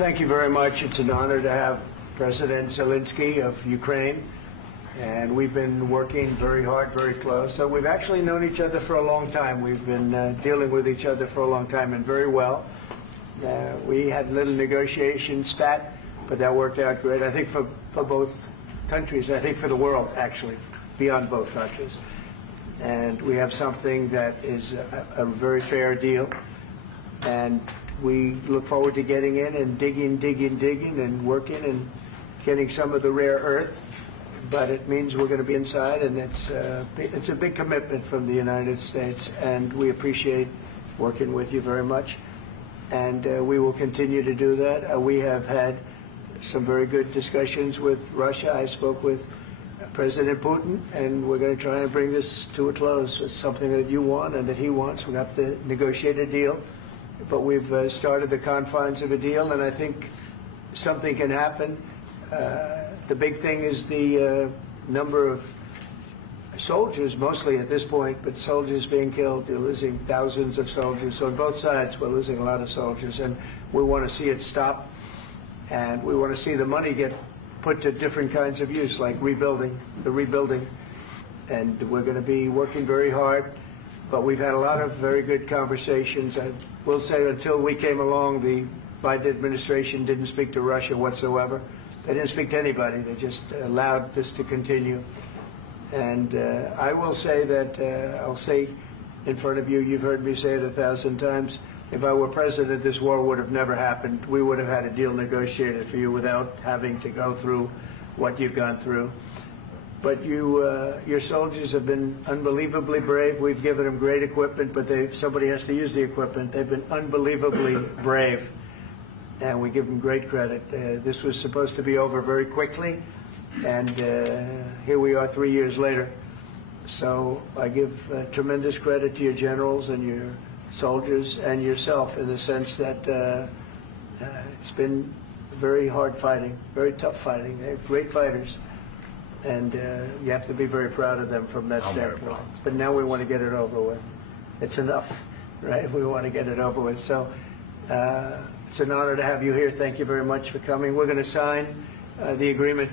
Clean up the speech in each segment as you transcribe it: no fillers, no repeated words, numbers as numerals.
thank you very much. It's an honor to have President Zelensky of Ukraine, and we've been working very hard, very close. So we've actually known each other for a long time. We've been dealing with each other for a long time, and very well. We had a little negotiation spat, but that worked out great. I think for both countries, I think for the world, actually, beyond both countries. And we have something that is a very fair deal. And we look forward to getting in and digging and working and getting some of the rare earth. But it means we're going to be inside, and it's a big commitment from the United States, and we appreciate working with you very much. And we will continue to do that. We have had some very good discussions with Russia. I spoke with President Putin, and we're going to try and bring this to a close. It's something that you want and that he wants. We're going to have to negotiate a deal. But we've started the confines of a deal, and I think something can happen. The big thing is the number of soldiers, mostly at this point, but soldiers being killed. You're losing thousands of soldiers. So on both sides, we're losing a lot of soldiers, and we want to see it stop. And we want to see the money get put to different kinds of use, like rebuilding. And we're going to be working very hard. But we've had a lot of very good conversations. I will say until we came along, the Biden administration didn't speak to Russia whatsoever. They didn't speak to anybody. They just allowed this to continue. And I will say that, I'll say in front of you, you've heard me say it 1,000 times, if I were president, this war would have never happened. We would have had a deal negotiated for you without having to go through what you've gone through. But your soldiers have been unbelievably brave. We've given them great equipment, but somebody has to use the equipment. They've been unbelievably brave, and we give them great credit. This was supposed to be over very quickly, and here we are 3 years later. So I give tremendous credit to your generals and your soldiers and yourself, in the sense that it's been very hard fighting, very tough fighting. They're great fighters. And you have to be very proud of them from that standpoint. But now we want to get it over with. It's enough, right? We want to get it over with. So it's an honor to have you here. Thank you very much for coming. We're going to sign the agreement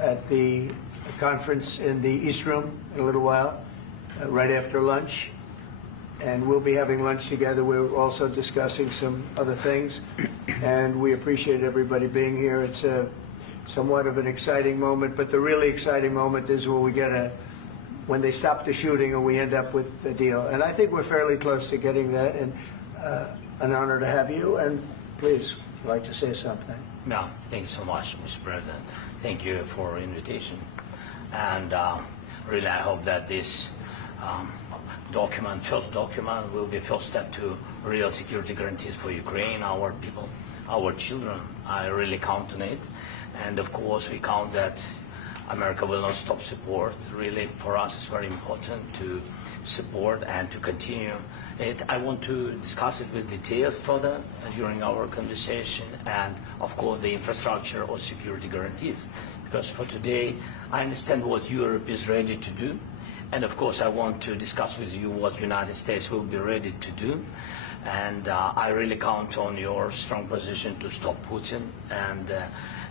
at the conference in the East Room in a little while, right after lunch. And we'll be having lunch together. We're also discussing some other things. And we appreciate everybody being here. It's somewhat of an exciting moment, but the really exciting moment is when they stop the shooting and we end up with a deal. And I think we're fairly close to getting that, and an honor to have you. And please, if you'd like to say something. No, thank you so much, Mr. President. Thank you for the invitation. And really, I hope that this first document, will be a first step to real security guarantees for Ukraine, our people, our children. I really count on it. And of course, we count that America will not stop support. Really, for us, it's very important to support and to continue it. I want to discuss it with details further during our conversation, and of course, the infrastructure or security guarantees. Because for today, I understand what Europe is ready to do. And of course, I want to discuss with you what the United States will be ready to do. And I really count on your strong position to stop Putin.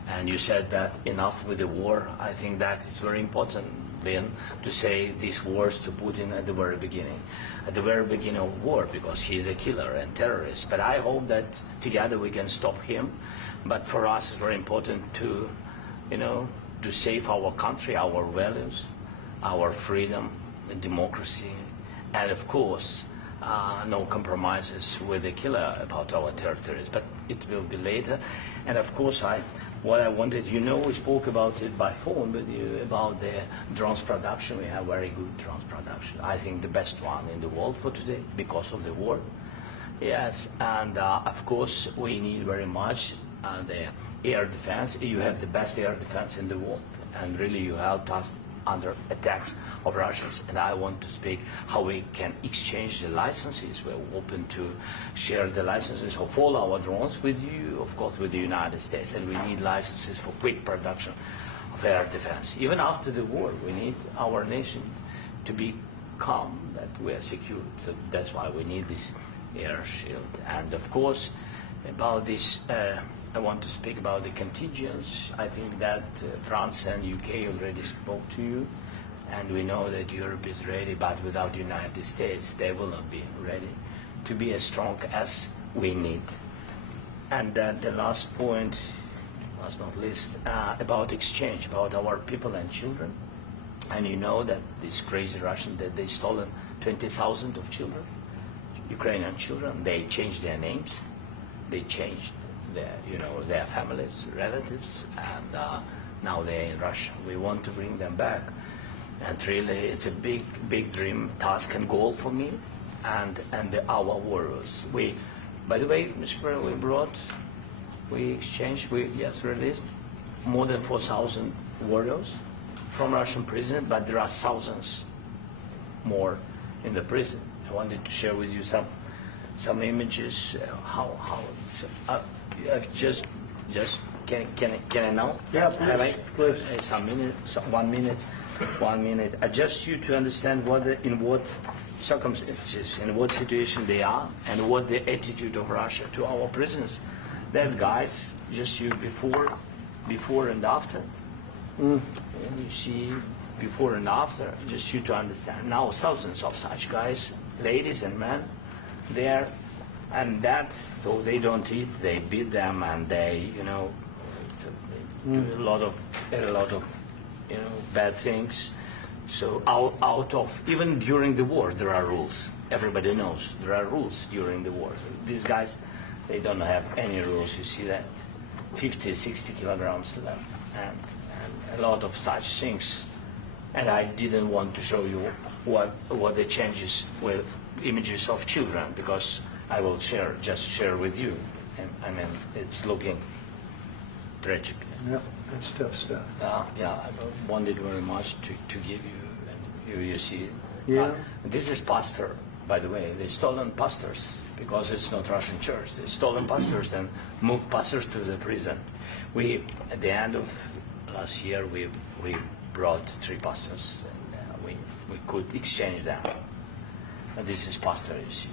And you said that enough with the war. I think that is very important, Ben, to say these words to Putin at the very beginning of war, because he is a killer and terrorist. But I hope that together we can stop him. But for us, it's very important to, to save our country, our values, our freedom, democracy, and of course, no compromises with the killer about our territories. But it will be later. And of course, what I wanted, we spoke about it by phone with you, about the drones production. We have very good drones production. I think the best one in the world for today because of the war. Yes, and of course, we need very much the air defense. You have the best air defense in the world, and really you helped us under attacks of Russians. And I want to speak how we can exchange the licenses. We're open to share the licenses of all our drones with you, of course, with the United States. And we need licenses for quick production of air defense. Even after the war, we need our nation to be calm, that we are secure. So that's why we need this air shield. And of course, about this I want to speak about the contingents. I think that France and UK already spoke to you, and we know that Europe is ready, but without the United States, they will not be ready to be as strong as we need. And then the last point, last not least, about exchange, about our people and children. And you know that these crazy Russians, that they stolen 20,000 of children, Ukrainian children. They changed their names, they changed their families, relatives, and now they're in Russia. We want to bring them back, and really, it's a big dream, task, and goal for me, and our warriors. By the way, Mr. President, we exchanged, released more than 4,000 warriors from Russian prison, but there are thousands more in the prison. I wanted to share with you some images. How it's can I now? Yeah, please. Some minutes, 1 minute, 1 minute. Just you to understand in what circumstances, in what situation they are, and what the attitude of Russia to our prisoners. They have guys, just you before and after. And you see before and after, just you to understand. Now thousands of such guys, ladies and men, there, and that, so they don't eat, they beat them, and they, they do a lot of bad things. So out of, even during the war, there are rules. Everybody knows there are rules during the war. So these guys, they don't have any rules. You see that 50, 60 kilograms left, and a lot of such things. And I didn't want to show you what the changes with images of children, because I will just share with you. And I mean, it's looking tragic. Yeah, that's tough stuff. Yeah, I wanted very much to give you, and you see it. Yeah. This is pastor, by the way. They stolen pastors, because it's not Russian church. They stolen pastors and moved pastors to the prison. At the end of last year, we brought 3 pastors, and we could exchange them. And this is pastor, you see.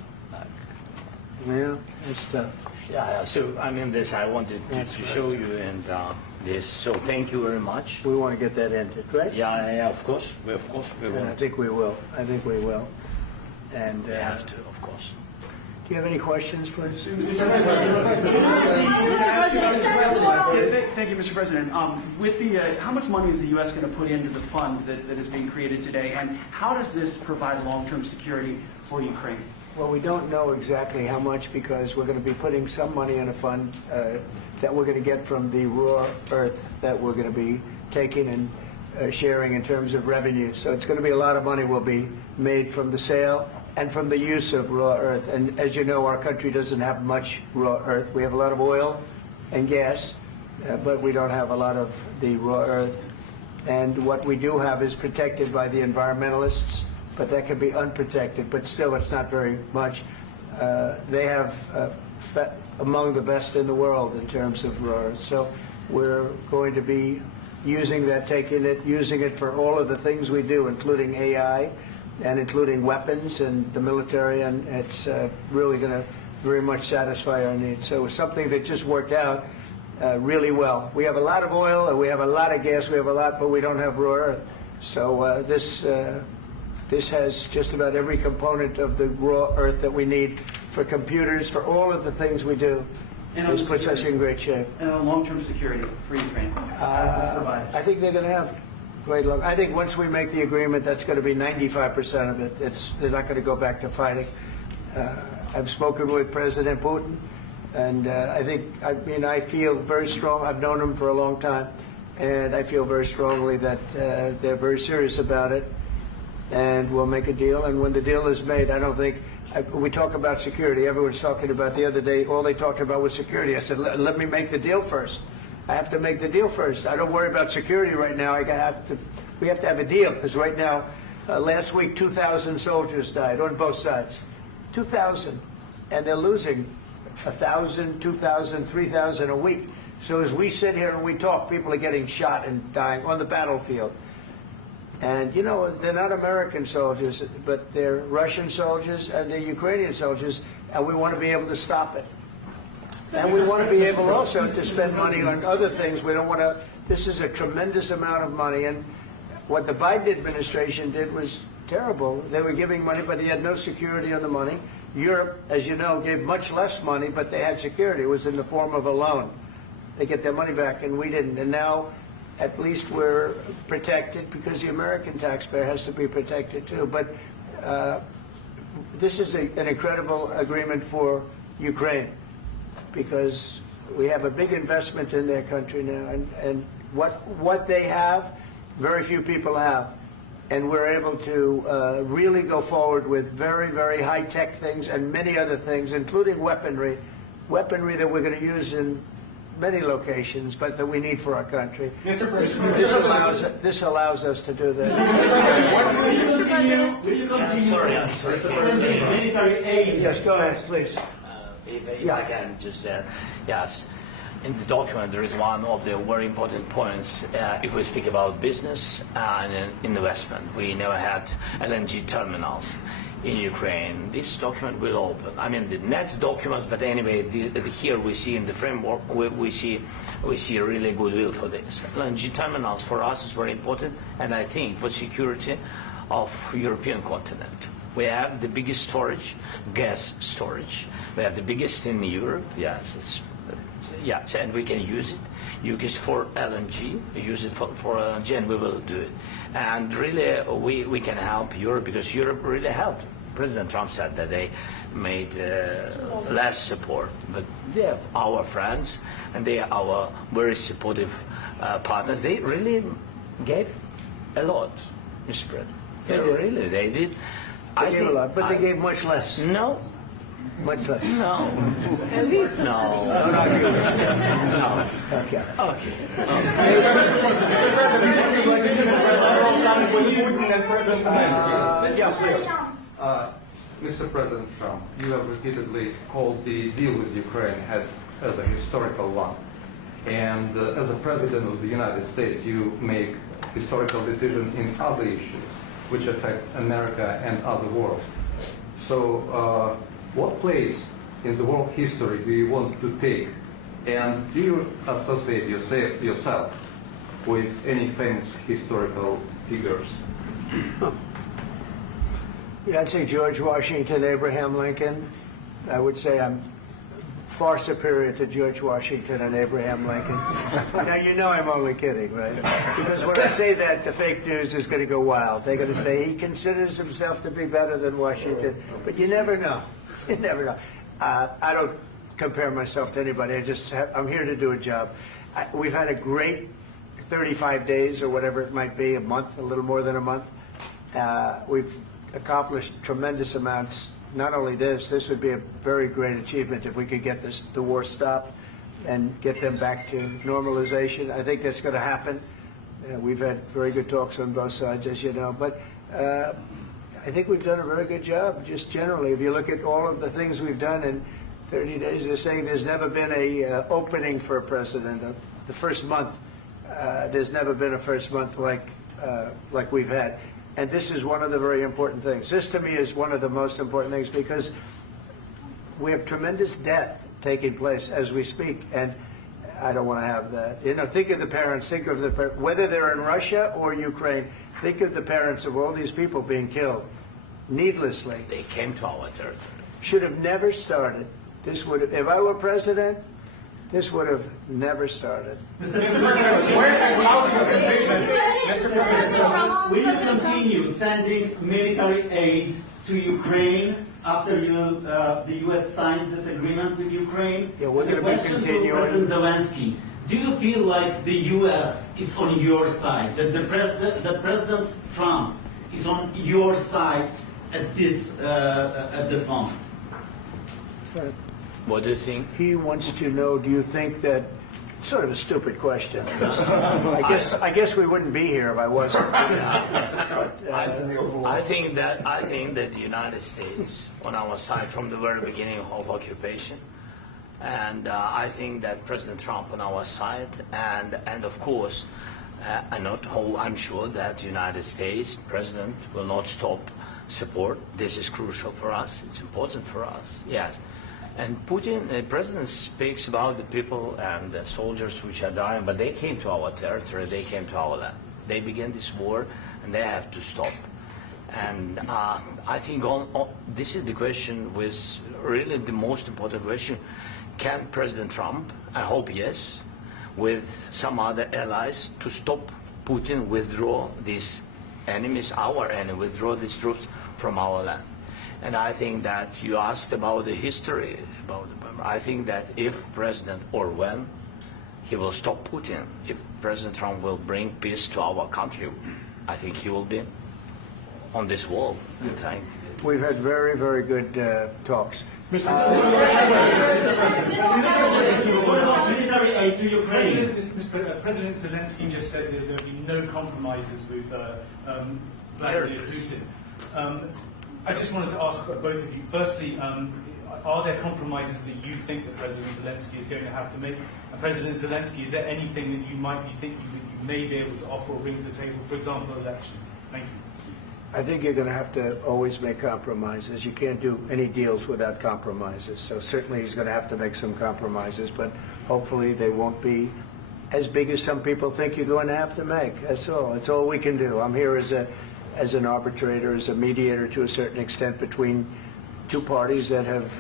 Yeah, that's tough. Yeah, so I mean, this I wanted to show you, and this. So thank you very much. We want to get that ended, right? Yeah, of course. We And will. I think we will. And We have to, of course. do you have any questions, please? Thank you, Mr. President. With how much money is the U.S. going to put into the fund that is being created today, and how does this provide long-term security for Ukraine? Well, we don't know exactly how much, because we're going to be putting some money in a fund that we're going to get from the raw earth that we're going to be taking and sharing in terms of revenue. So it's going to be a lot of money will be made from the sale and from the use of raw earth. And as you know, our country doesn't have much raw earth. We have a lot of oil and gas, but we don't have a lot of the raw earth. And what we do have is protected by the environmentalists, but that can be unprotected, but still it's not very much. They have among the best in the world in terms of raw earth. So we're going to be using that, using it for all of the things we do, including AI and including weapons and the military, and it's really going to very much satisfy our needs. So it's something that just worked out really well. We have a lot of oil and we have a lot of gas, but we don't have raw earth. So this has just about every component of the raw earth that we need for computers, for all of the things we do. This puts us in great shape. And on long-term security for Ukraine, how does this provide? I think they're going to have great luck. I think once we make the agreement, that's going to be 95% of it. They're not going to go back to fighting. I've spoken with President Putin, and I feel very strong. I've known him for a long time, and I feel very strongly that they're very serious about it, and we'll make a deal. And when the deal is made, I don't think we talk about security. Everyone's talking about the other day. All they talked about was security. I said, let me make the deal first. I have to make the deal first. I don't worry about security right now. We have to have a deal, because right now, last week, 2,000 soldiers died on both sides. 2,000, and they're losing 1,000, 2,000, 3,000 a week. So as we sit here and we talk, people are getting shot and dying on the battlefield. And, they're not American soldiers, but they're Russian soldiers and they're Ukrainian soldiers, and we want to be able to stop it. And we want to be able also to spend money on other things. We don't want to, this is a tremendous amount of money. And what the Biden administration did was terrible. They were giving money, but they had no security on the money. Europe, as you know, gave much less money, but they had security. It was in the form of a loan. They get their money back, and we didn't. And now, at least we're protected because the American taxpayer has to be protected too. But this is an incredible agreement for Ukraine because we have a big investment in their country now, and what they have, very few people have. And we're able to really go forward with very, very high-tech things and many other things, including weaponry that we're going to use in many locations, but that we need for our country. Mr. President, This allows us to do this. will you continue sending military aid? Yes, go ahead, please. If I can just yes. In the document, there is one of the very important points. If we speak about business and investment, we never had LNG terminals in Ukraine. This document will open. I mean, the next document, but anyway, here we see in the framework, we see really goodwill for this. LNG terminals for us is very important, and I think for security of European continent. We have the biggest storage, gas storage. We have the biggest in Europe. Yes, yes, and we can use it. Use it for LNG. Use it for LNG, and we will do it. And really, we can help Europe because Europe really helped. President Trump said that they made less support, but they are our friends and they are our very supportive partners. They really gave a lot, Mr. President. They did. They gave a lot, but they gave much less. No. Much less. No. No. No, not you. No. Okay. Okay. Mr. President Trump, you have repeatedly called the deal with Ukraine as a historical one. And as a President of the United States, you make historical decisions in other issues which affect America and other world. So what place in the world history do you want to take? And do you associate yourself with any famous historical figures? Yeah, I'd say George Washington, Abraham Lincoln. I would say I'm far superior to George Washington and Abraham Lincoln. Now, you know I'm only kidding, right? Because when I say that, the fake news is going to go wild. They're going to say he considers himself to be better than Washington. But you never know. You never know. I don't compare myself to anybody. I'm here to do a job. We've had a great 35 days or whatever it might be, a month, a little more than a month. We've accomplished tremendous amounts. Not only this would be a very great achievement if we could get the war stopped and get them back to normalization. I think that's going to happen. We've had very good talks on both sides, as you know. But I think we've done a very good job, just generally. If you look at all of the things we've done in 30 days, they're saying there's never been a opening for a president. The first month, there's never been a first month like we've had. And this is one of the very important things. This, to me, is one of the most important things because we have tremendous death taking place as we speak, and I don't want to have that. You know, think of the parents, whether they're in Russia or Ukraine, think of the parents of all these people being killed needlessly. They came to our territory. Should have never started. This would have, if I were president, this would have never started. Mr. President, will you continue sending military aid to Ukraine after the U.S. signs this agreement with Ukraine? Yeah, we're going to be continuing. To President Zelensky, do you feel like the U.S. is on your side, that President Trump is on your side at this moment? What do you think? He wants to know, do you think that, sort of a stupid question. I guess we wouldn't be here if I wasn't. I think that the United States on our side from the very beginning of occupation, and I think that President Trump on our side, and of course, I'm sure that the United States President will not stop support. This is crucial for us. It's important for us. Yes. And Putin, the president, speaks about the people and the soldiers which are dying, but they came to our territory, they came to our land. They began this war, and they have to stop. And I think this is the question, with really the most important question. Can President Trump, I hope yes, with some other allies, to stop Putin, withdraw these enemies, our enemy, withdraw these troops from our land? And I think that you asked about the history, I think that if President, or when, he will stop Putin, if President Trump will bring peace to our country, I think he will be on this wall in time. We've had very, very good talks. President Zelensky just said that there will be no compromises with Vladimir Putin. I just wanted to ask both of you. Firstly, are there compromises that you think that President Zelensky is going to have to make? And President Zelensky, is there anything that you might be thinking that you may be able to offer or bring to the table, for example, elections? Thank you. I think you're going to have to always make compromises. You can't do any deals without compromises. So certainly he's going to have to make some compromises, but hopefully they won't be as big as some people think you're going to have to make. That's all. That's all we can do. I'm here as an arbitrator, as a mediator to a certain extent between two parties that have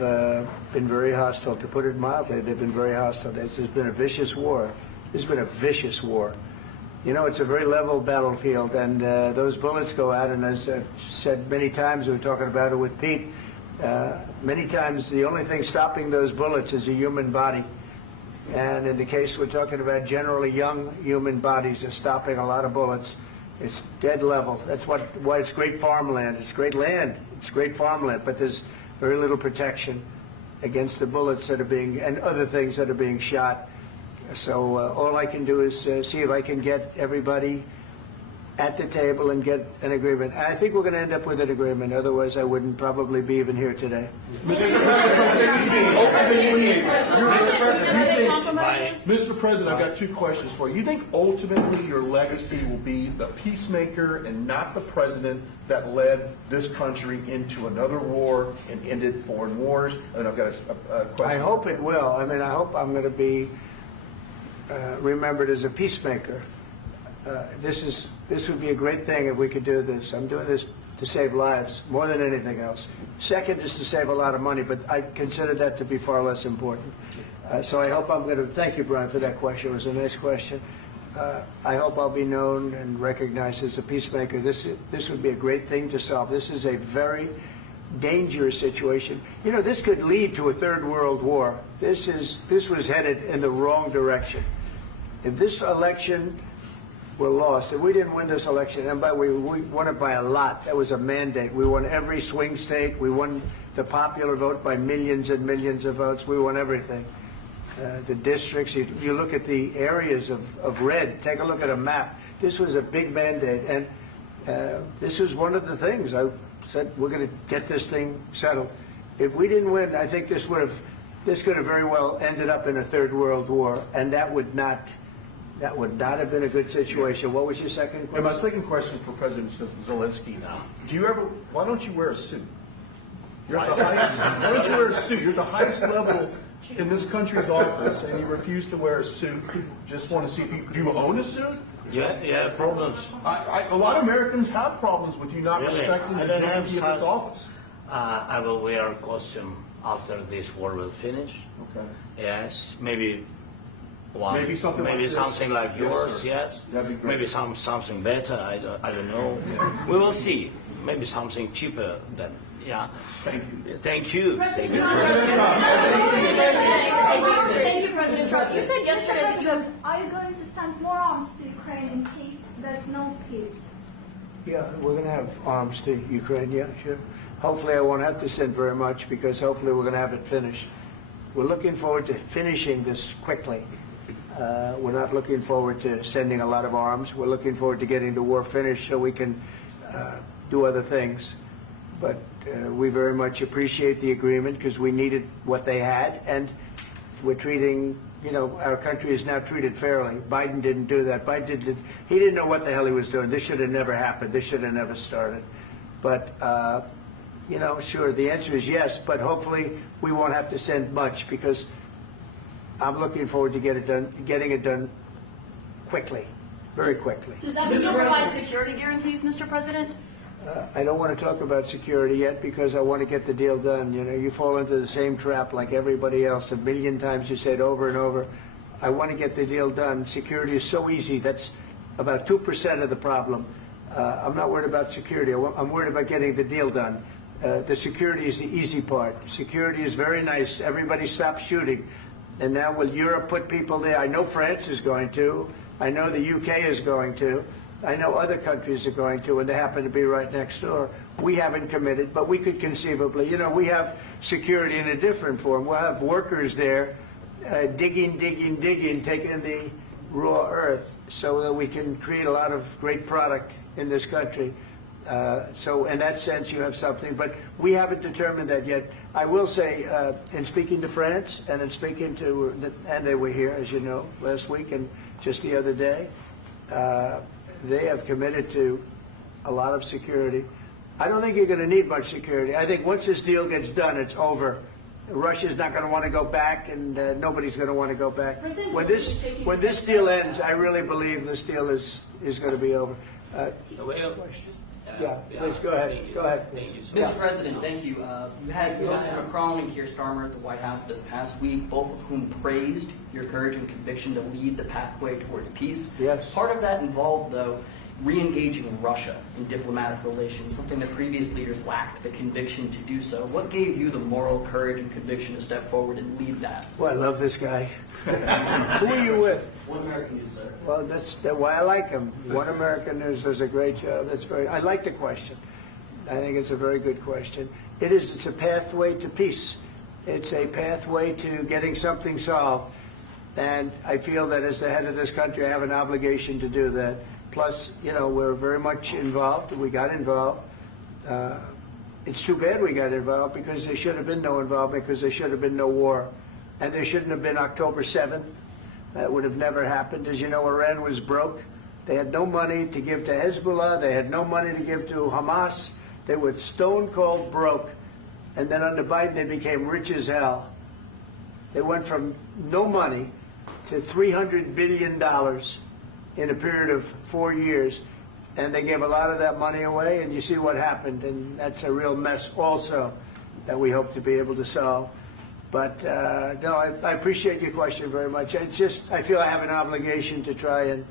been very hostile. To put it mildly, they've been very hostile. There's been a vicious war. There's been a vicious war. You know, it's a very level battlefield, and those bullets go out, and as I've said many times, we were talking about it with Pete, many times the only thing stopping those bullets is a human body. And in the case we're talking about, generally young human bodies are stopping a lot of bullets. It's dead level. That's why it's great farmland. It's great land. It's great farmland, but there's very little protection against the bullets that are being, and other things that are being shot. So all I can do is see if I can get everybody at the table and get an agreement. And I think we're going to end up with an agreement. Otherwise, I wouldn't probably be even here today. Mr. President, I've got two questions for you. You think ultimately your legacy will be the peacemaker and not the president that led this country into another war and ended foreign wars? And I've got a question. I hope it will. I mean, I hope I'm going to be remembered as a peacemaker. This would be a great thing if we could do this. I'm doing this to save lives more than anything else. Second is to save a lot of money, but I consider that to be far less important. So I hope I'm going to, thank you, Brian, for that question. It was a nice question. I hope I'll be known and recognized as a peacemaker. This would be a great thing to solve. This is a very dangerous situation. You know, this could lead to a third world war. This was headed in the wrong direction. If this election were lost, if we didn't win this election, and we won it by a lot, that was a mandate. We won every swing state. We won the popular vote by millions and millions of votes. We won everything. The districts, you look at the areas of red, take a look at a map. This was a big mandate, and this was one of the things. I said, we're going to get this thing settled. If we didn't win, I think this could have very well ended up in a third world war, and that would not have been a good situation. What was your second question? And my second question for President Zelensky. Why don't you wear a suit? You're at the highest, why don't you wear a suit? You're at the highest level in this country's office, and you refuse to wear a suit. Just want to see if do you own a suit? Yeah, problems. A lot of Americans have problems with you not Really? respecting the dignity of this office. I will wear a costume after this war will finish. Okay. Yes, maybe one. Maybe something like this. Something like Yes, yours. sir. Yes. That'd be great. Maybe something better. I don't know. We will see. Maybe something cheaper than. Yeah. Thank you. Thank you. President Trump. Thank you, President Trump. You said yesterday that you have. Are you going to send more arms to Ukraine in case there's no peace? Yeah, we're going to have arms to Ukraine, yeah, sure. Hopefully I won't have to send very much, because hopefully we're going to have it finished. We're looking forward to finishing this quickly. We're not looking forward to sending a lot of arms. We're looking forward to getting the war finished so we can do other things. But we very much appreciate the agreement, because we needed what they had, and we're treating, you know, our country is now treated fairly. Biden didn't do that. He didn't know what the hell he was doing. This should have never happened. This should have never started. But you know, sure, the answer is yes, but hopefully we won't have to send much because I'm looking forward to getting it done quickly, very quickly. Does that mean you'll provide security guarantees, Mr. President? I don't want to talk about security yet because I want to get the deal done. You know, you fall into the same trap like everybody else. A million times you said over and over, I want to get the deal done. Security is so easy. That's about 2% of the problem. I'm not worried about security. I'm worried about getting the deal done. The security is the easy part. Security is very nice. Everybody stopped shooting. And now will Europe put people there? I know France is going to. I know the UK is going to. I know other countries are going to, and they happen to be right next door. We haven't committed, but we could conceivably. You know, we have security in a different form. We'll have workers there digging, taking the raw earth so that we can create a lot of great product in this country. So in that sense, you have something, but we haven't determined that yet. I will say, in speaking to France and in speaking to, and they were here, as you know, last week and just the other day, they have committed to a lot of security. I don't think you're going to need much security. I think once this deal gets done, it's over. Russia's not going to want to go back, and nobody's going to want to go back. When this deal ends, I really believe this deal is going to be over. Yeah, please go ahead. Go ahead. Thank you so Mr. President, thank you. You had Mr. Macron and Keir Starmer at the White House this past week, both of whom praised your courage and conviction to lead the pathway towards peace. Yes. Part of that involved, though, re-engaging Russia in diplomatic relations, something that previous leaders lacked the conviction to do so. What gave you the moral courage and conviction to step forward and lead that? Well, I love this guy. Who are you with? One American News, sir. Well, that's why I like him. One American News does a great job. I like the question. I think it's a very good question. It's a pathway to peace. It's a pathway to getting something solved. And I feel that as the head of this country, I have an obligation to do that. Plus, you know, we're very much involved. We got involved. It's too bad we got involved because there should have been no involvement because there should have been no war. And there shouldn't have been October 7th. That would have never happened. As you know, Iran was broke. They had no money to give to Hezbollah. They had no money to give to Hamas. They were stone cold broke. And then under Biden, they became rich as hell. They went from no money to $300 billion in a period of 4 years. And they gave a lot of that money away, and you see what happened. And that's a real mess also that we hope to be able to solve. But no, I appreciate your question very much. I feel I have an obligation to try and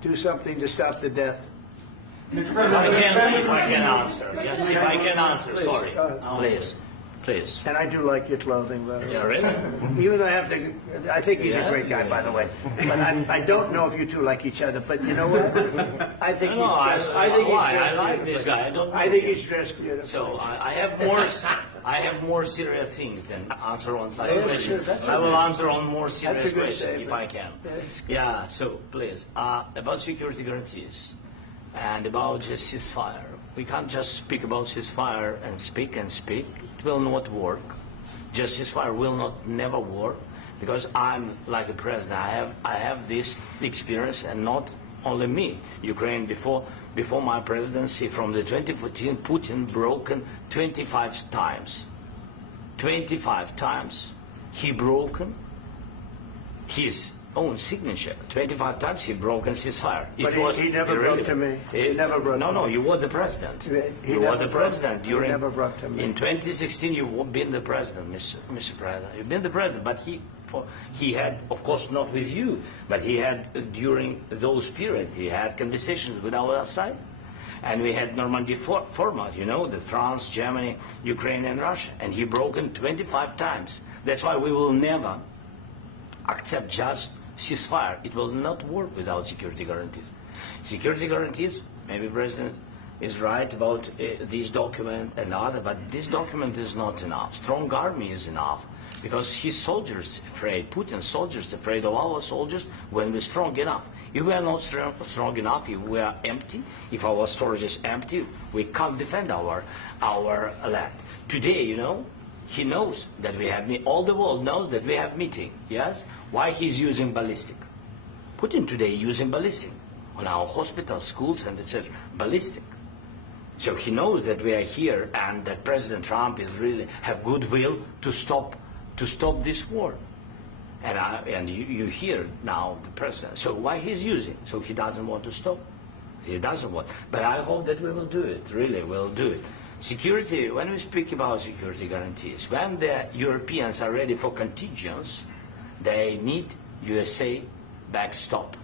do something to stop the death. If I can answer. Yes, if I can answer. Please, Sorry. go ahead. Please. And I do like your clothing, by the way. Yeah, really? Even though I think he's a great guy, by the way. But I don't know if you two like each other. But you know what? I think he's dressed. I like this guy. I think he's dressed beautiful. So I have more serious things than answer on such Yeah, questions. sure, that's I will okay. answer on more serious That's a good questions statement. if I can. That's good. Yeah. So please, about security guarantees and about just ceasefire. We can't just speak about ceasefire and speak. It will not work. Just ceasefire will never work because I'm like a president. I have this experience, and not only me. Ukraine before my presidency, from the 2014, Putin broken 25 times. 25 times he broken his own signature. 25 times he broken ceasefire. But he never broke to me. He never broke to me. No, you were the president. He You were the president he during. never broke to me. In 2016, you've been the president, Mr. President. You've been the president, but he had, of course, not with you, but he had during those periods. He had conversations with our side, and we had Normandy format. You know, the France, Germany, Ukraine, and Russia, and he broken 25 times. That's why we will never accept just ceasefire. It will not work without security guarantees. Security guarantees, maybe President is right about this document and other, but this document is not enough. Strong army is enough because his soldiers afraid, Putin's soldiers afraid of our soldiers when we're strong enough. If we are not strong enough, if we are empty, if our storage is empty, we can't defend our land. Today, you know, he knows that we have, all the world knows that we have meeting, yes? Why he's using ballistic? Putin today using ballistic on our hospitals, schools, and etc. Ballistic. So he knows that we are here and that President Trump is really have goodwill to stop this war. And you hear now the president. So why he's using? So he doesn't want to stop. He doesn't want. But I hope that we will do it. Really, we'll do it. Security. When we speak about security guarantees, when the Europeans are ready for contingents, they need USA backstop.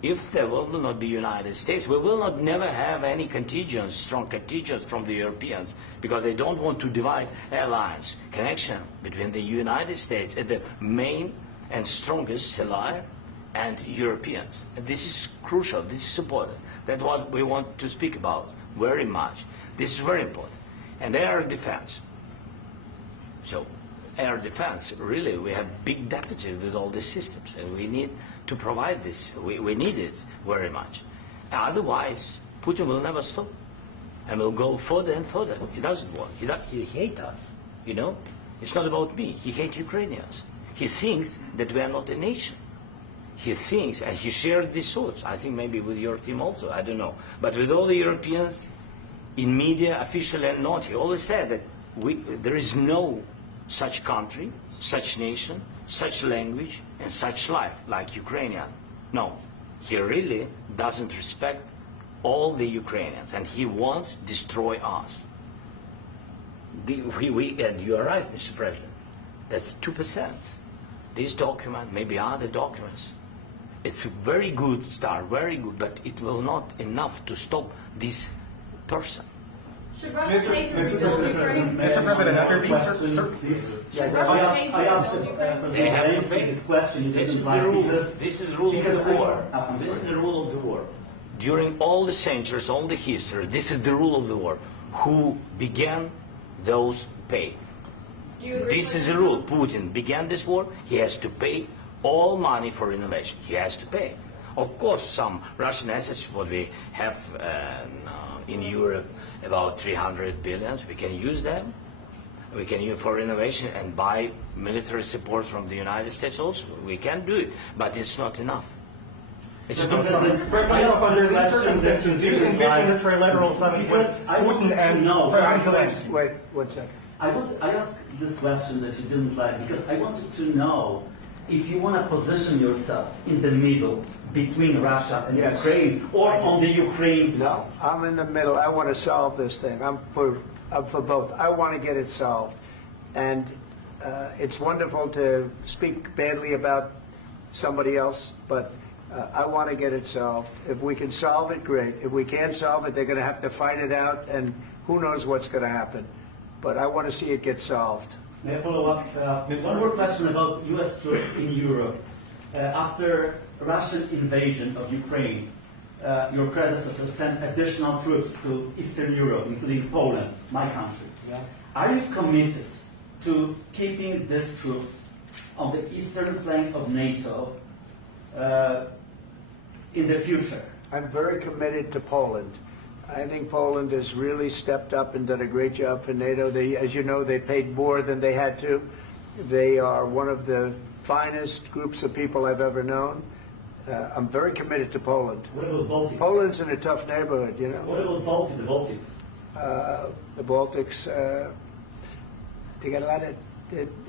If there will not be United States, we will not never have any contingents, strong contingents from the Europeans, because they don't want to divide alliance connection between the United States and the main and strongest ally and Europeans. And this is crucial. This is important. That's what we want to speak about very much. This is very important. And air defense. So air defense, really, we have big deficit with all these systems, and we need to provide this. We need it very much. Otherwise, Putin will never stop, and will go further and further. He doesn't want. He hates us, you know. It's not about me. He hates Ukrainians. He thinks that we are not a nation. He thinks, and he shared these thoughts, I think maybe with your team also, I don't know. But with all the Europeans, in media, officially and not, he always said that there is no such country, such nation, such language, and such life like Ukrainian. No, he really doesn't respect all the Ukrainians, and he wants to destroy us. And you are right, Mr. President. That's 2%. This document, maybe other documents, it's a very good start, very good, but it will not enough to stop this person. Should Russia pay to rebuild Ukraine? Mr. President, under these Should Russia pay to rebuild Ukraine? They have to pay. This question you This didn't is like the rule. because This is the rule of because the war. I'm This is sorry. the rule of the war. During all the centuries, all the history, this is the rule of the war. Who began, those pay. Do you agree This with is the that? rule. Putin began this war. He has to pay all money for innovation. He has to pay. Of course, some Russian assets, what we have in Europe, about 300 billion, we can use them. We can use for innovation and buy military support from the United States also. We can do it, but it's not enough. It's not enough. I asked the question that you didn't like trilateral summit because I wanted to know. Wait, 1 second. I asked this question that you didn't like because I wanted to know if you want to position yourself in the middle between Russia and Yes. Ukraine or on the Ukraine's. No, I'm in the middle. I want to solve this thing. I'm for both. I want to get it solved. And it's wonderful to speak badly about somebody else, but I want to get it solved. If we can solve it, great. If we can't solve it, they're going to have to fight it out, and who knows what's going to happen. But I want to see it get solved. May I follow up? One more question about U.S. troops in Europe. After Russian invasion of Ukraine, your predecessor sent additional troops to Eastern Europe, including Poland, my country. Yeah. Are you committed to keeping these troops on the eastern flank of NATO in the future? I'm very committed to Poland. I think Poland has really stepped up and done a great job for NATO. They, as you know, they paid more than they had to. They are one of the finest groups of people I've ever known. I'm very committed to Poland. What about Baltics? Poland's in a tough neighborhood, you know. What about the Baltics? The Baltics, they got a lot of,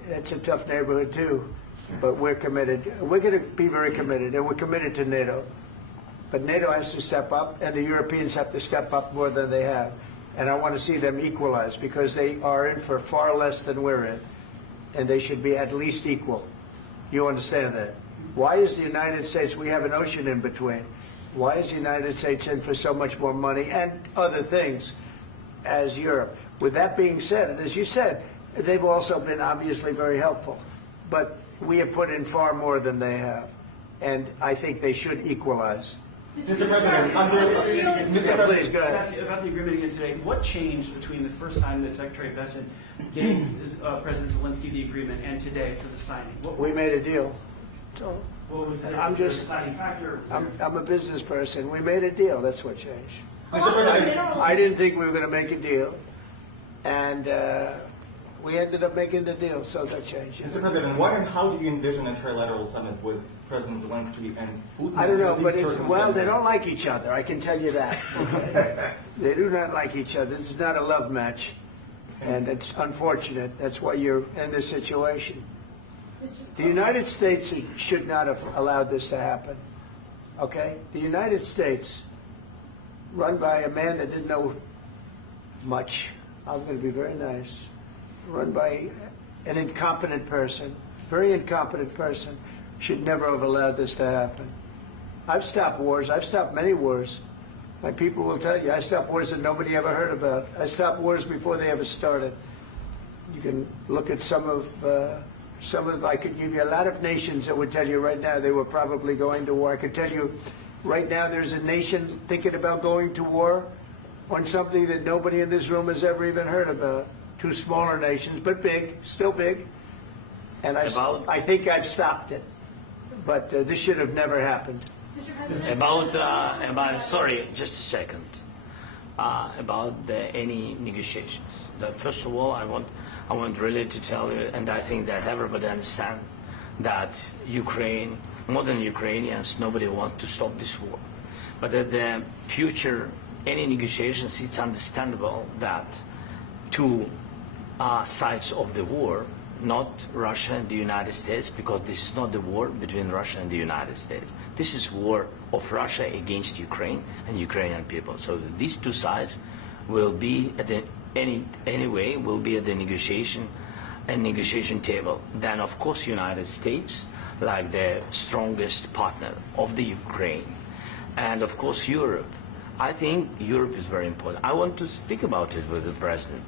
it's a tough neighborhood too. But we're committed. We're going to be very committed, and we're committed to NATO. But NATO has to step up, and the Europeans have to step up more than they have. And I want to see them equalize, because they are in for far less than we're in. And they should be at least equal. You understand that? Why is the United States, we have an ocean in between. Why is the United States in for so much more money and other things as Europe? With that being said, and as you said, they've also been obviously very helpful. But we have put in far more than they have. And I think they should equalize. Mr. President, Please, go ahead. about the agreement again today, what changed between the first time that Secretary Bessent gave President Zelensky the agreement and today for the signing? We made a deal. What was the I'm just- deciding factor? I'm a business person. We made a deal. That's what changed. Along with minerals. I didn't think we were going to make a deal, and we ended up making the deal, so that changed. Mr. President, what and how do you envision a trilateral summit with President Zelensky and Putin. I don't know, but These well, they circumstances. don't like each other. I can tell you that. They do not like each other. This is not a love match, and it's unfortunate. That's why you're in this situation. The United States should not have allowed this to happen. Okay? The United States, run by a man that didn't know much. I'm going to be very nice. Run by an incompetent person, very incompetent person, should never have allowed this to happen. I've stopped wars. I've stopped many wars. My people will tell you, I stopped wars that nobody ever heard about. I stopped wars before they ever started. You can look at some of, I could give you a lot of nations that would tell you right now they were probably going to war. I could tell you right now there's a nation thinking about going to war on something that nobody in this room has ever even heard about. Two smaller nations, but big, still big. And I think I've stopped it. But this should have never happened. Mr. President. About sorry, just a second. About any negotiations. First of all, I want really to tell you, and I think that everybody understands that Ukraine, more than Ukrainians, nobody wants to stop this war. But at the future, any negotiations, it's understandable that two sides of the war, not Russia and the United States, because this is not the war between Russia and the United States. This is war of Russia against Ukraine and Ukrainian people. So these two sides will be at the anyway will be at the negotiation table. Then of course United States, like the strongest partner of the Ukraine, and of course Europe. I think Europe is very important. I want to speak about it with the President.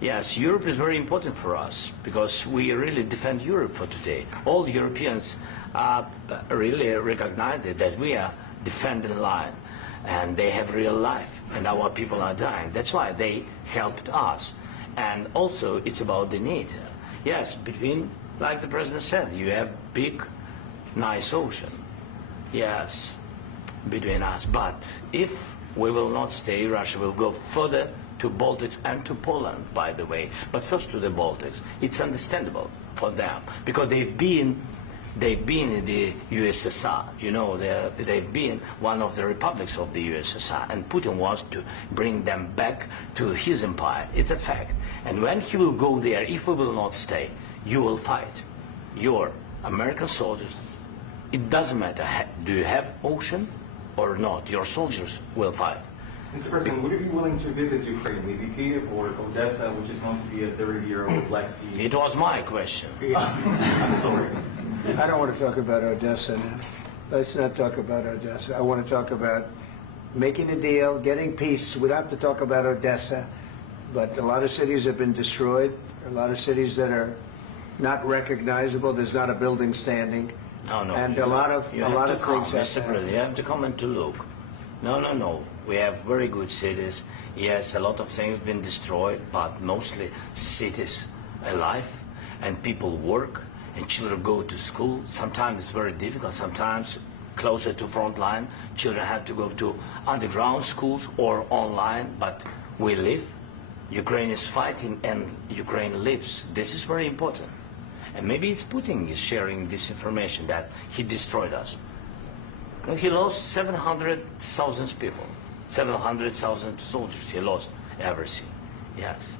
Yes, Europe is very important for us because we really defend Europe for today. All Europeans really recognize that we are defending line and they have real life and our people are dying. That's why they helped us. And also it's about the NATO. Yes, between, like the President said, you have big, nice ocean. Yes, between us. But if we will not stay, Russia will go further to Baltics and to Poland, by the way. But first to the Baltics. It's understandable for them because they've been in the USSR. You know, they've been one of the republics of the USSR, and Putin wants to bring them back to his empire. It's a fact. And when he will go there, if we will not stay, you will fight. Your American soldiers, it doesn't matter, do you have ocean or not, your soldiers will fight. Mr. President, would you be willing to visit Ukraine, maybe Kyiv or Odessa, which is known to be a 30-year-old Black Sea? It was my question. I'm sorry. I don't want to talk about Odessa now. Let's not talk about Odessa. I want to talk about making a deal, getting peace. We don't have to talk about Odessa, but a lot of cities have been destroyed. A lot of cities that are not recognizable. There's not a building standing. No, and a lot of things. Mr. President, you have to come and to look. No. We have very good cities. Yes, a lot of things have been destroyed, but mostly cities alive, and people work, and children go to school. Sometimes it's very difficult. Sometimes closer to front line, children have to go to underground schools or online. But we live. Ukraine is fighting, and Ukraine lives. This is very important. And maybe it's Putin is sharing this information that he destroyed us. No, he lost 700,000 people, 700,000 soldiers. He lost everything. Yes.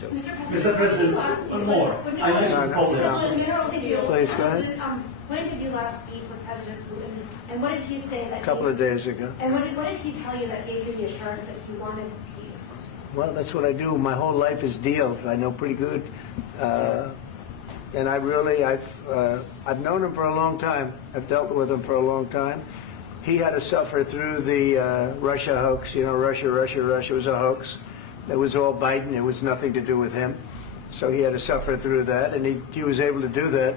So. Mr. President, one more. I mentioned Poland. Please, go ahead. When did you last speak with President Putin, and what did he say that? A couple of days ago. And what did he tell you that gave you the assurance that he wanted peace? Well, that's what I do. My whole life is deals. I know pretty good. And I've known him for a long time. I've dealt with him for a long time. He had to suffer through the Russia hoax. You know, Russia was a hoax. It was all Biden. It was nothing to do with him. So he had to suffer through that, and he was able to do that.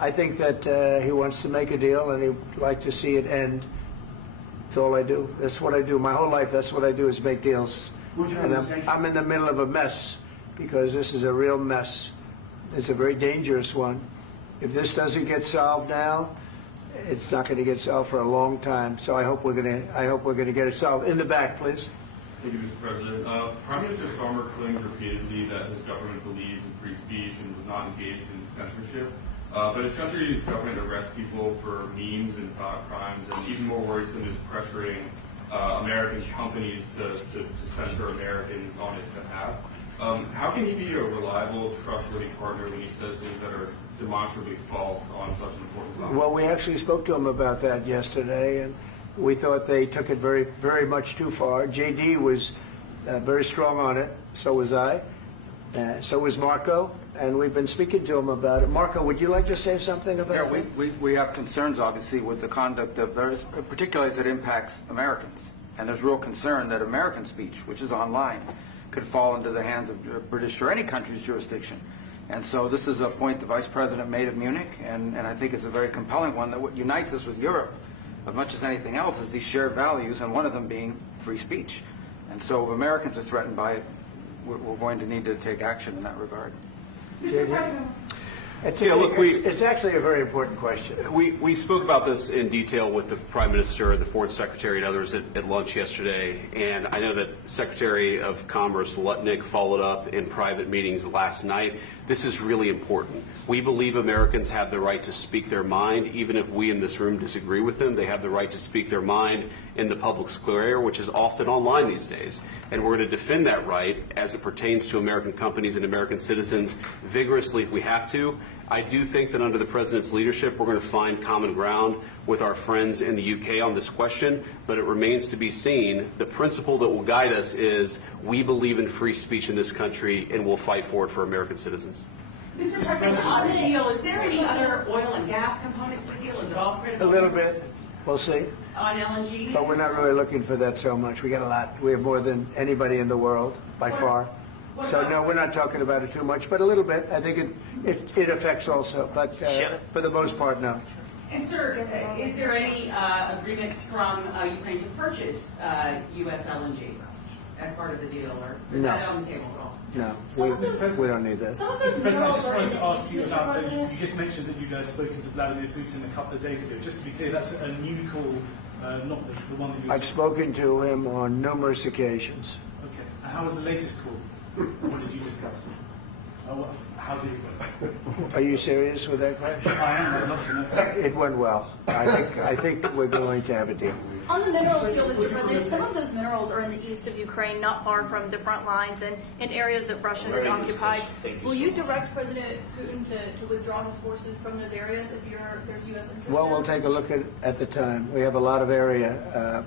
I think that he wants to make a deal, and he'd like to see it end. That's all I do. That's what I do. My whole life, that's what I do is make deals. And I'm in the middle of a mess because this is a real mess. It's a very dangerous one. If this doesn't get solved now, it's not going to get solved for a long time. So I hope we're going to get it solved. In the back, please. Thank you, Mr. President. Prime Minister Starmer claims repeatedly that his government believes in free speech and was not engaged in censorship. But his country's government arrests people for memes and thought crimes, and even more worrisome is pressuring American companies to censor Americans on his behalf. How can he be a reliable, trustworthy partner when he says things that are demonstrably false on such an important topic? Well, we actually spoke to him about that yesterday, and we thought they took it very, very much too far. JD was very strong on it. So was I. So was Marco. And we've been speaking to him about it. Marco, would you like to say something about that? We have concerns, obviously, with the conduct of those, particularly as it impacts Americans. And there's real concern that American speech, which is online, could fall into the hands of British or any country's jurisdiction. And so this is a point the Vice President made at Munich, and I think it's a very compelling one that what unites us with Europe, as much as anything else, is these shared values, and one of them being free speech. And so if Americans are threatened by it, we're going to need to take action in that regard. Mr. President. It's actually a very important question. We spoke about this in detail with the Prime Minister, the Foreign Secretary, and others at lunch yesterday. And I know that Secretary of Commerce Lutnick followed up in private meetings last night. This is really important. We believe Americans have the right to speak their mind, even if we in this room disagree with them. They have the right to speak their mind in the public square, which is often online these days. And we're going to defend that right as it pertains to American companies and American citizens vigorously if we have to. I do think that under the President's leadership, we're going to find common ground with our friends in the UK on this question, but it remains to be seen. The principle that will guide us is we believe in free speech in this country, and we'll fight for it for American citizens. Mr. President, on the deal, is there any other oil and gas component to the deal? Is it all critical? A little bit. We'll see. On LNG? But we're not really looking for that so much. We got a lot. We have more than anybody in the world, by far. So no, we're not talking about it too much, but a little bit. I think it affects also, but for the most part, no. And sir, is there any agreement from Ukraine to purchase U.S. LNG as part of the deal, or is that on the table at all? No, we don't need that. Mr. President, I just wanted to ask you about, you just mentioned that you'd spoken to Vladimir Putin a couple of days ago. Just to be clear, that's a new call, not the one that you... I've spoken to him on numerous occasions. Okay. And how was the latest call? What did you discuss? How did it go? Are you serious with that question? I am. I'd love to know. It went well. I think we're going to have a deal. On the minerals deal, Mr. President, some of those minerals are in the east of Ukraine, not far from the front lines and in areas that Russia has occupied. Will you direct President Putin to withdraw his forces from those areas if there's U.S. interest? Well, we'll take a look at the time. We have a lot of area.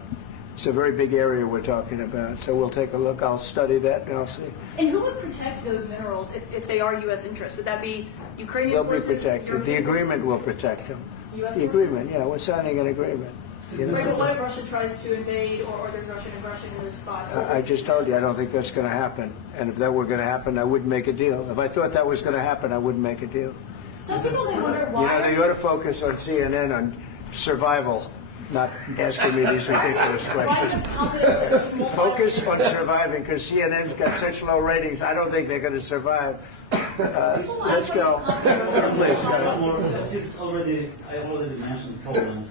It's a very big area we're talking about, so we'll take a look. I'll study that, and I'll see. And who would protect those minerals if they are U.S. interests? Would that be Ukrainian They'll forces? be protected. The agreement will protect them. U.S. The agreement, yeah, we're signing an agreement. Right, but what if Russia tries to invade or there's Russian aggression in those spots? I just told you I don't think that's going to happen. And if that were going to happen, I wouldn't make a deal. If I thought that was going to happen, I wouldn't make a deal. Some people may wonder why. They ought to focus on CNN on survival, not asking me these ridiculous questions. Focus on surviving, because CNN's got such low ratings. I don't think they're going to survive. Let's go. Please, go. I already mentioned Poland.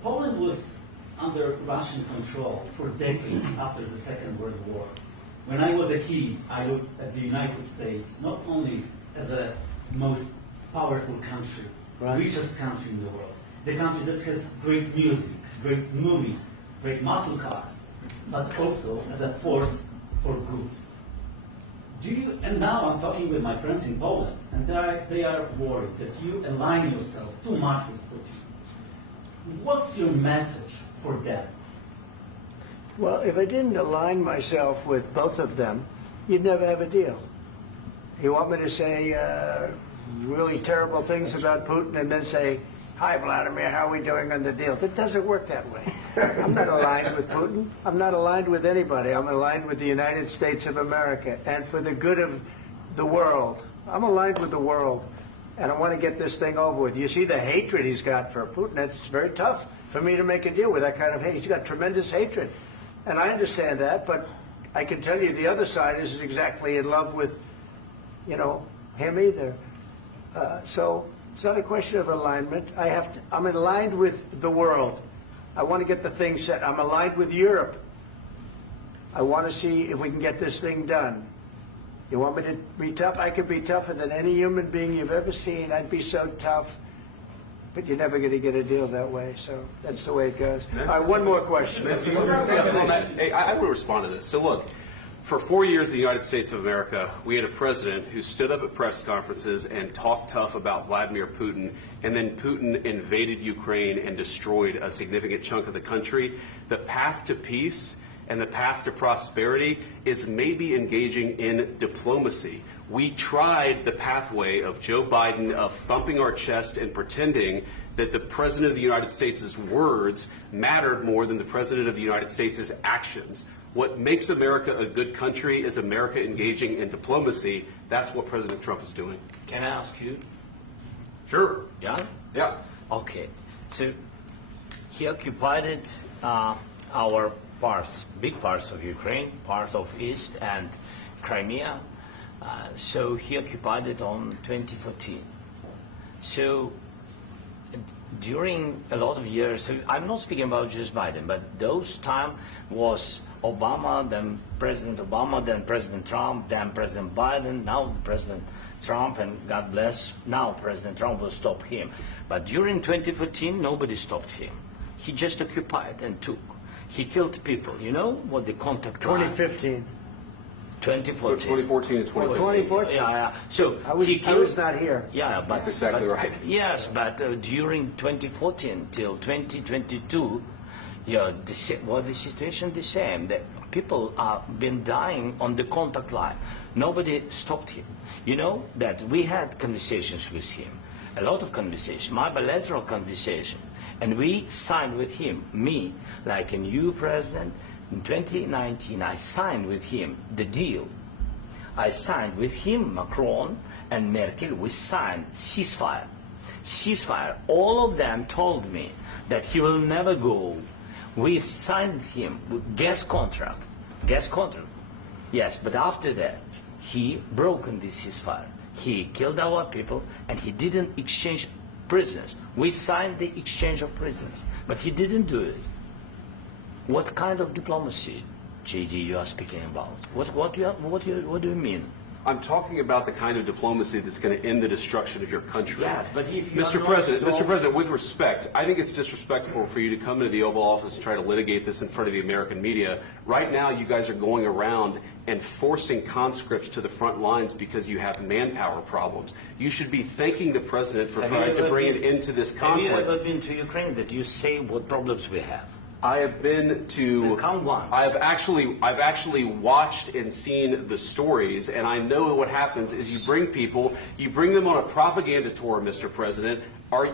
Poland was under Russian control for decades after the Second World War. When I was a kid, I looked at the United States not only as a most powerful country, richest country in the world, the country that has great music, great movies, great muscle cars, but also as a force for good. And now I'm talking with my friends in Poland, and they are worried that you align yourself too much with Putin. What's your message for them? Well, if I didn't align myself with both of them, you'd never have a deal. You want me to say really terrible things about Putin and then say, "Hi, Vladimir, how are we doing on the deal?" That doesn't work that way. I'm not aligned with Putin. I'm not aligned with anybody. I'm aligned with the United States of America. And for the good of the world, I'm aligned with the world. And I want to get this thing over with. You see the hatred he's got for Putin. It's very tough for me to make a deal with that kind of hate. He's got tremendous hatred. And I understand that, but I can tell you the other side isn't exactly in love with, him either. So it's not a question of alignment. I'm aligned with the world. I want to get the thing set. I'm aligned with Europe. I want to see if we can get this thing done. You want me to be tough? I could be tougher than any human being you've ever seen. I'd be so tough. But you're never going to get a deal that way, so that's the way it goes. All right, one more question. Hey, I will respond to this. So look, for 4 years in the United States of America, we had a president who stood up at press conferences and talked tough about Vladimir Putin, and then Putin invaded Ukraine and destroyed a significant chunk of the country. The path to peace and the path to prosperity is maybe engaging in diplomacy. We tried the pathway of Joe Biden of thumping our chest and pretending that the President of the United States' words mattered more than the President of the United States' actions. What makes America a good country is America engaging in diplomacy. That's what President Trump is doing. Can I ask you? Sure. Yeah? Yeah. Okay. So he occupied our parts, big parts of Ukraine, part of East and Crimea. So he occupied it on 2014. So during a lot of years, so I'm not speaking about just Biden, but those time was Obama, then President Obama, then President Trump, then President Biden, now President Trump, and God bless, now President Trump will stop him. But during 2014, nobody stopped him. He just occupied and took. He killed people. You know what the contact line? 2015. 2014 2014. and 2015. 2014. Yeah. So I was not here. Yeah, but that's exactly right. Yes, but during 2014 till 2022, yeah, the situation the same. The people are been dying on the contact line. Nobody stopped him. You know that we had conversations with him, a lot of conversations, my bilateral conversation, and we signed with him. Me, like a new president. In 2019, I signed with him the deal. I signed with him, Macron and Merkel, we signed ceasefire. Ceasefire. All of them told me that he will never go. We signed him with gas contract. Gas contract. Yes, but after that, he broken this ceasefire. He killed our people and he didn't exchange prisoners. We signed the exchange of prisoners, but he didn't do it. What kind of diplomacy, JD, you are speaking about? What do you mean? I'm talking about the kind of diplomacy that's going to end the destruction of your country. Yes, but if you Mr. President, with respect, I think it's disrespectful for you to come into the Oval Office and try to litigate this in front of the American media. Right now, you guys are going around and forcing conscripts to the front lines because you have manpower problems. You should be thanking the President for trying to bring an end to this conflict. Have you ever been to Ukraine that you say what problems we have? I have been to. Count once. I've actually watched and seen the stories, and I know what happens is you bring them on a propaganda tour, Mr. President.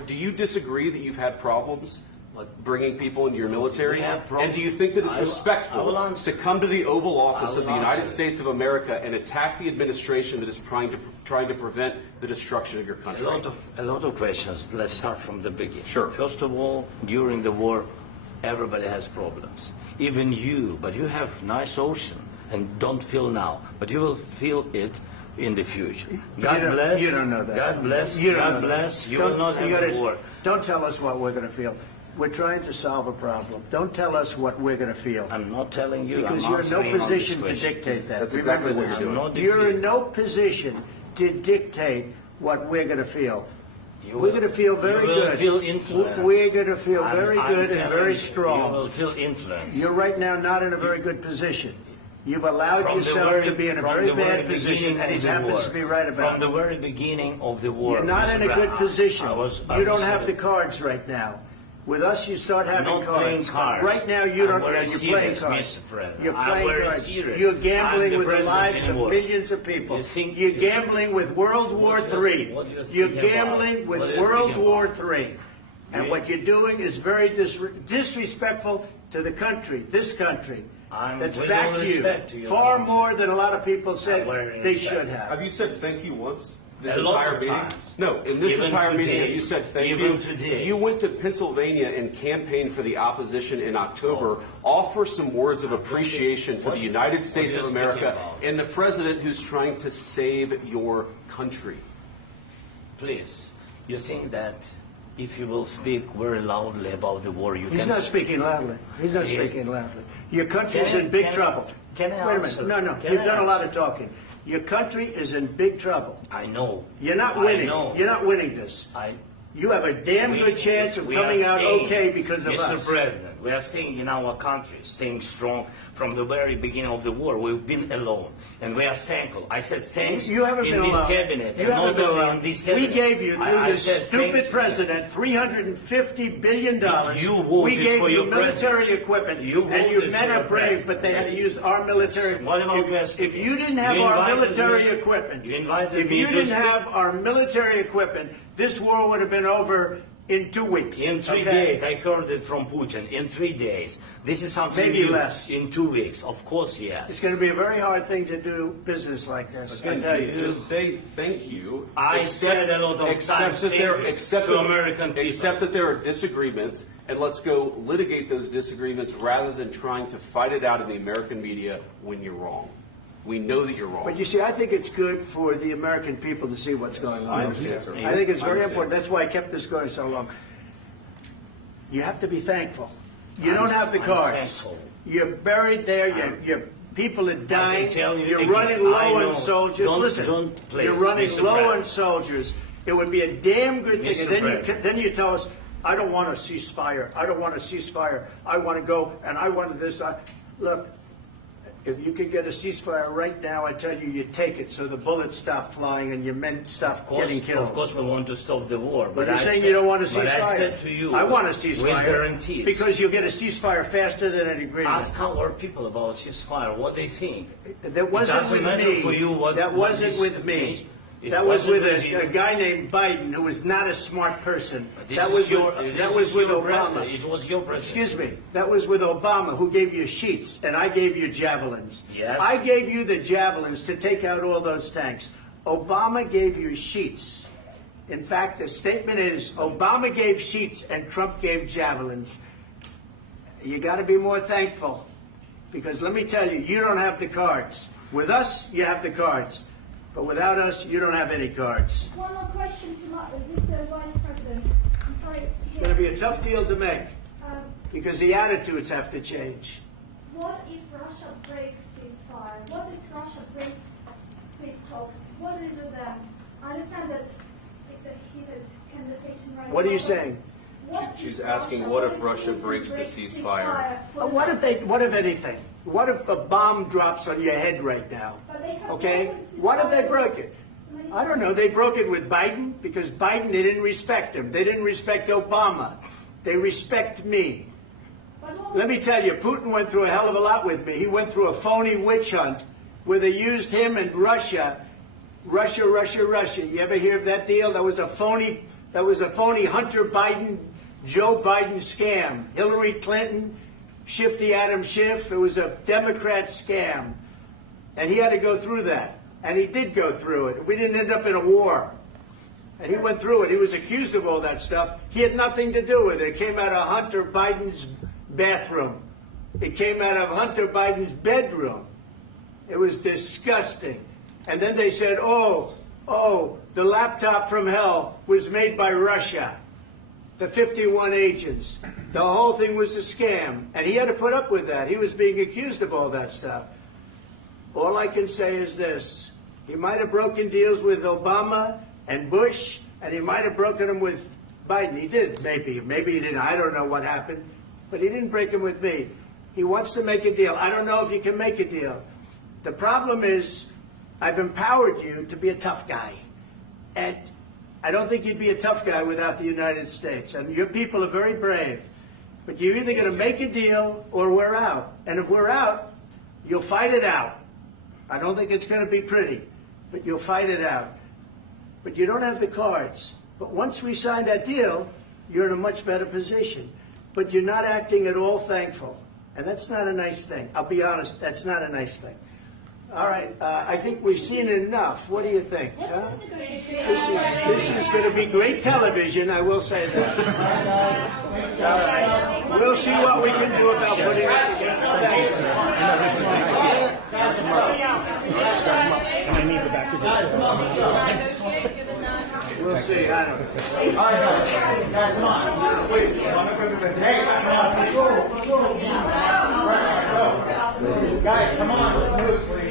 Do you disagree that you've had problems bringing people into your military? And do you think that it's respectful to come to the Oval Office of the United States of America and attack the administration that is trying to prevent the destruction of your country? A lot of questions. Let's start from the beginning. Sure. First of all, during the war, everybody has problems. Even you, but you have nice ocean and don't feel now, but you will feel it in the future. God bless. You don't know that. God bless. You don't God know bless. that. You will not have a war. Don't tell us what we're going to feel. We're trying to solve a problem. Don't tell us what we're going to feel. I'm not telling you. Because I'm you're in no answering on position this to question. dictate that. That's Remember exactly what you're that. doing. You're in no position to dictate what we're going to feel. You We're will- going to feel very you will good. Feel influenced. We're going to feel very I'm good and telling very you, strong. You will feel influenced. You're right now not in a very good position. You've allowed From the yourself very- to be in a from very the very bad position, beginning and he of the happens war. to be right about From the it. very beginning of the war. You're not Mr. in a good Brown, position. I You don't was- have the cards right now. With us, you start having not playing cards. cards. Right now, you I'm don't. very You're playing serious, cards. Mr. President. You're I'm playing very cards. serious. You're I'm gambling the with the president lives of anymore. millions of people. You think- You're gambling with World War What do you- III. what do you You're think about? gambling with What do you World think War about? III. And what you're doing is very disrespectful to the country, this country, that's with back all to you. respect to your Far country. more than a lot of people said Very they respect. should have. Have you said thank you once? This A lot entire of meeting? times. No, in this Even entire meeting, today. have you said thank Even you? today. You went to Pennsylvania and campaigned for the opposition in October. Offer some words of appreciation for the United States are of you America speaking about? and the president who's trying to save your country. Please, you think that if you will speak very loudly about the war, you He's can... not speaking loudly. He's not Yeah. speaking loudly. Your country's Can I- in big can I- trouble. can I Wait a answer? minute. No, Can you've I done a lot answer? of talking. Your country is in big trouble. I know. You're not winning. I know. You're not winning this. You have a damn good chance of coming out okay because of us. Mr. President, we are staying in our country, staying strong from the very beginning of the war. We've been alone, and we are thankful. I said thanks you haven't in been this alone. cabinet, You and haven't not been only alone. in this cabinet. We gave you, through I this said stupid president, $350 billion. You voted we gave for you your military president. equipment, You and your voted men for are your brave, president. but they had to use our military. What about West? If you didn't have You our invited military me. equipment, You invited if me you to didn't speak. have our military equipment, this war would have been over in 2 weeks. In 3 days, I heard it from Putin. In 3 days, this is something Maybe new. less. In 2 weeks, of course, yes. It's going to be a very hard thing to do business like this. I Again, tell you. just say thank you. I said a lot of times that there, thank you except to that- American people. Except that there are disagreements, and let's go litigate those disagreements rather than trying to fight it out in the American media when you're wrong. We know that you're wrong. But you see, I think it's good for the American people to see what's going on. I understand, sir. I think it's I very understand. important. That's why I kept this going so long. You have to be thankful. You I'm- don't have the I'm cards. thankful. You're buried there. Your people are dying. tell you You're again, running I low know. on soldiers. Don't- Listen, don't please, you're running Mr. low on President. soldiers. It would be a damn good thing. Mr. And then President. then you tell us, I don't want a ceasefire. I don't want a ceasefire. I want to go and I want this. Look, if you could get a ceasefire right now, I tell you, you take it so the bullets stop flying and your men stop getting killed. Of course, we want to stop the war. But you're I saying said- you don't want a But ceasefire. I said to you, I want a with ceasefire. guarantees. Because you'll get a ceasefire faster than an agreement. Ask our people about ceasefire, what they think. That wasn't It doesn't with matter me. for you what, that what wasn't is- with me. It That was wasn't with you. a guy named Biden, who was not a smart person. This That is was your, with, this that was is with your Obama. president. It was your president. Excuse me. That was with Obama, who gave you sheets, and I gave you javelins. Yes. I gave you the javelins to take out all those tanks. Obama gave you sheets. In fact, the statement is Obama gave sheets and Trump gave javelins. You got to be more thankful, because let me tell you, you don't have the cards. With us, you have the cards. But without us, you don't have any cards. One more question to Mr. Vice President. I'm sorry. It's going to be a tough deal to make, Um, because the attitudes have to change. What if Russia breaks ceasefire? What if Russia breaks peace talks? What do you do then? I understand that it's a heated conversation right now. What are you but saying? what She's if asking, what if Russia breaks the ceasefire? What if anything? What if a bomb drops on your head right now? But they have Okay? broken ceasefire. What if they broke it? I don't know. They broke it with Biden, because Biden, they didn't respect him. They didn't respect Obama. They respect me. Let me tell you, Putin went through a hell of a lot with me. He went through a phony witch hunt where they used him and Russia. Russia. You ever hear of that deal? That was a phony Hunter Biden, Joe Biden scam. Hillary Clinton, Shifty Adam Schiff. It was a Democrat scam. And he had to go through that. And he did go through it. We didn't end up in a war. And he went through it. He was accused of all that stuff. He had nothing to do with it. It came out of Hunter Biden's bathroom. It came out of Hunter Biden's bedroom. It was disgusting. And then they said, oh, the laptop from hell was made by Russia. The 51 agents. The whole thing was a scam. And he had to put up with that. He was being accused of all that stuff. All I can say is this. He might have broken deals with Obama and Bush, and he might have broken them with Biden. He did, maybe. Maybe he didn't. I don't know what happened. But he didn't break them with me. He wants to make a deal. I don't know if you can make a deal. The problem is, I've empowered you to be a tough guy. And I don't think you'd be a tough guy without the United States. And your people are very brave. But you're either going to make a deal or we're out. And if we're out, you'll fight it out. I don't think it's going to be pretty, but you'll fight it out. But you don't have the cards. But once we sign that deal, you're in a much better position. But you're not acting at all thankful. And that's not a nice thing. I'll be honest, that's not a nice thing. All right, I think we've seen enough. What do you think? Huh? This is going to be great television, I will say that. All right. We'll see what we can do about putting it together. Thanks. I need the back of We'll see. I don't know. Guys, come on. Wait. Hey, guys, come on. Let's move, please.